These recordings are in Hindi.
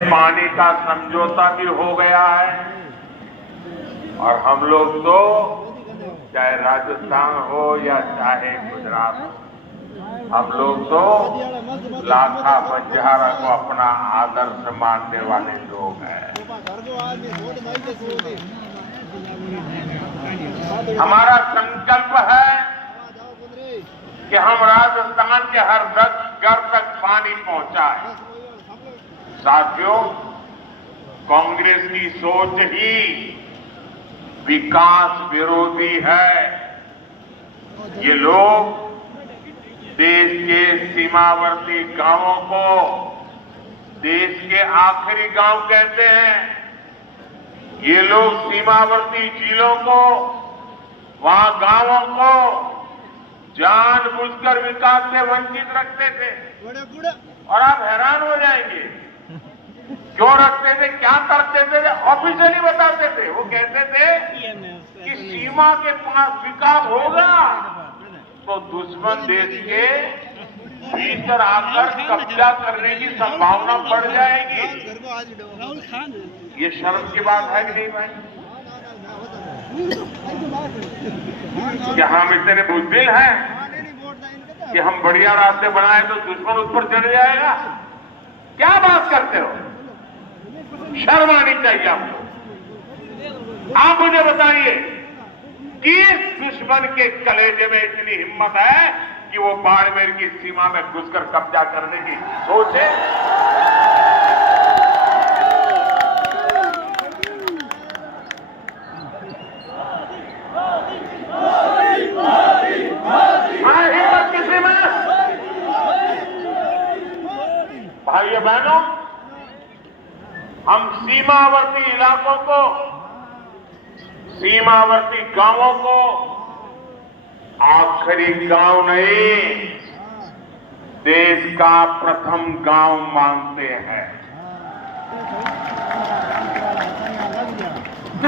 पानी का समझौता भी हो गया है और हम लोग तो चाहे राजस्थान हो या चाहे गुजरात हो, हम लोग तो लाखा बंजारा को अपना आदर्श मानने वाले लोग हैं। हमारा संकल्प है कि हम राजस्थान के हर घर तक पानी पहुंचाएं। साथियों, कांग्रेस की सोच ही विकास विरोधी है। ये लोग देश के सीमावर्ती गांवों को देश के आखिरी गांव कहते हैं। ये लोग सीमावर्ती जिलों को, वहां गांवों को जानबूझकर विकास से वंचित रखते थे। और आप हैरान हो जाएंगे, क्यों रखते थे, क्या करते थे, ऑफिशियली बताते थे। वो कहते थे कि सीमा के पास विकास होगा तो दुश्मन देश के भीतर आकर कब्जा करने की संभावना बढ़ जाएगी। ये शर्म की बात है कि नहीं भाई? क्या हम इतने बुज़दिल हैं कि हम बढ़िया रास्ते बनाए तो दुश्मन उस पर चढ़ जाएगा? क्या बात करते हो? शर्म आनी चाहिए आपको। आप मुझे बताइए, किस दुश्मन के कलेजे में इतनी हिम्मत है कि वो बाड़मेर की सीमा में घुसकर कब्जा करने की सोचे? हिम्मत किसी में? भाइयों बहनों, हम सीमावर्ती इलाकों को, सीमावर्ती गांवों को आखिरी गांव नहीं, देश का प्रथम गांव मानते हैं।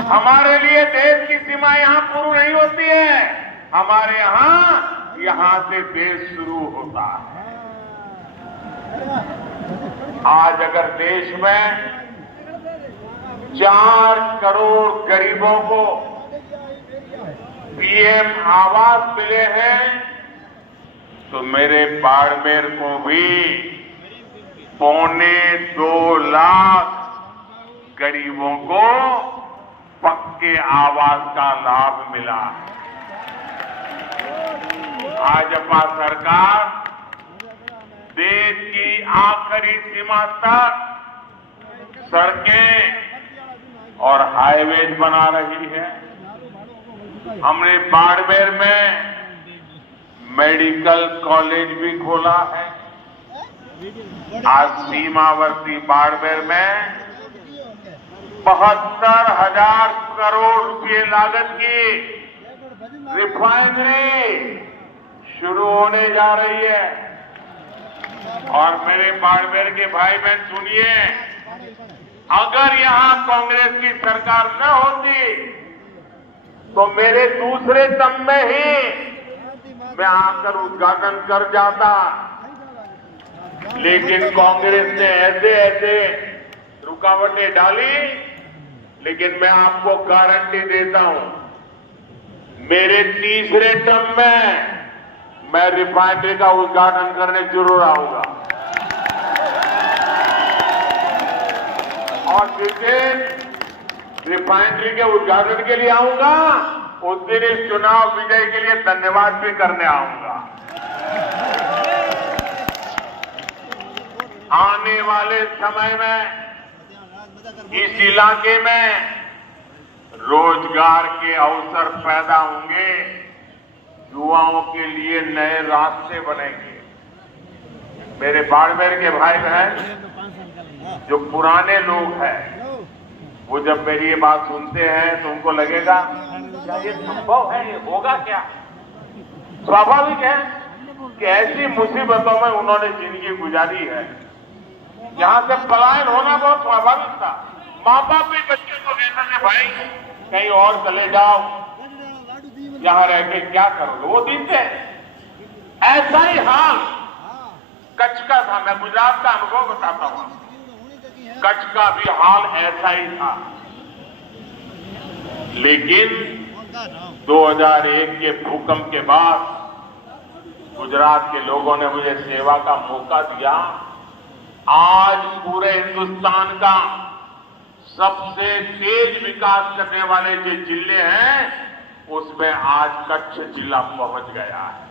हमारे लिए देश की सीमा यहां पूरी नहीं होती है, हमारे यहां से देश शुरू होता है। आज अगर देश में 4 करोड़ गरीबों को पीएम आवास मिले हैं, तो मेरे बाड़मेर को भी 2.25 लाख गरीबों को पक्के आवास का लाभ मिला है। भाजपा सरकार देश की आखिरी सीमा तक सड़कें और हाईवेज बना रही है। हमने बाड़मेर में मेडिकल कॉलेज भी खोला है। आज सीमावर्ती बाड़मेर में 72,000 करोड़ रुपए लागत की रिफाइनरी शुरू होने जा रही है। और मेरे बाड़मेर के भाई बहन सुनिए, अगर यहां कांग्रेस की सरकार न होती तो मेरे दूसरे टर्म में ही मैं आकर उद्घाटन कर जाता। लेकिन कांग्रेस ने ऐसे ऐसे रुकावटें डाली, लेकिन मैं आपको गारंटी देता हूं, मेरे तीसरे टर्म में मैं रिफाइनरी का उद्घाटन करने जरूर आऊंगा। और जिस दिन रिफाइनरी के उद्घाटन के लिए आऊंगा, उस दिन इस चुनाव विजय के लिए धन्यवाद भी करने आऊंगा। आने वाले समय में इस इलाके में रोजगार के अवसर पैदा होंगे, युवाओं के लिए नए रास्ते बनेंगे। मेरे बाड़मेर के भाई बहन जो पुराने लोग हैं, वो जब मेरी ये बात सुनते हैं तो उनको लगेगा क्या ये संभव है, ये होगा क्या? स्वाभाविक है कि ऐसी मुसीबतों में उन्होंने जिंदगी गुजारी है। यहां से पलायन होना बहुत स्वाभाविक था। माँ बाप भी बच्चे को कहते थे, भाई कहीं और चले जाओ, यहां रह के क्या करोगे? वो दिन थे। ऐसा ही हाल कच्छ का था। मैं गुजरात का अनुभव बताता हूं। कच्छ का भी हाल ऐसा ही था। लेकिन 2001 के भूकंप के बाद गुजरात के लोगों ने मुझे सेवा का मौका दिया। आज पूरे हिंदुस्तान का सबसे तेज विकास करने वाले जो जिले हैं उसमें आज कच्छ जिला पहुंच गया है।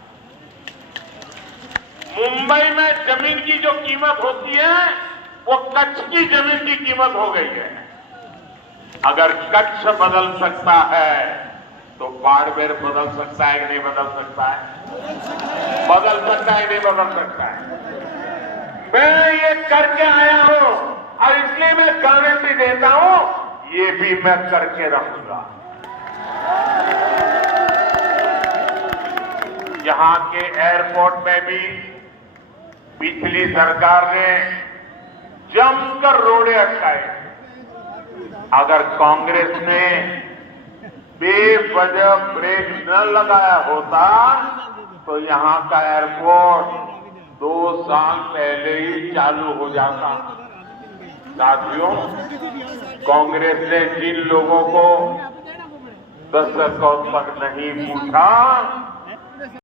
मुंबई में जमीन की जो कीमत होती है वो कच्छ की जमीन की कीमत हो गई है। अगर कच्छ बदल सकता है तो बाड़मेर बदल सकता है कि नहीं बदल सकता है? बदल सकता है नहीं बदल सकता है? मैं ये करके आया हूं और इसलिए मैं गारंटी देता हूं ये भी मैं करके रहूंगा। यहां के एयरपोर्ट में भी पिछली सरकार ने जमकर रोड़े अटकाए। अगर कांग्रेस ने बेवजह ब्रेक न लगाया होता तो यहां का एयरपोर्ट 2 साल पहले ही चालू हो जाता। साथियों, कांग्रेस ने जिन लोगों को दस्तक तक नहीं पूछा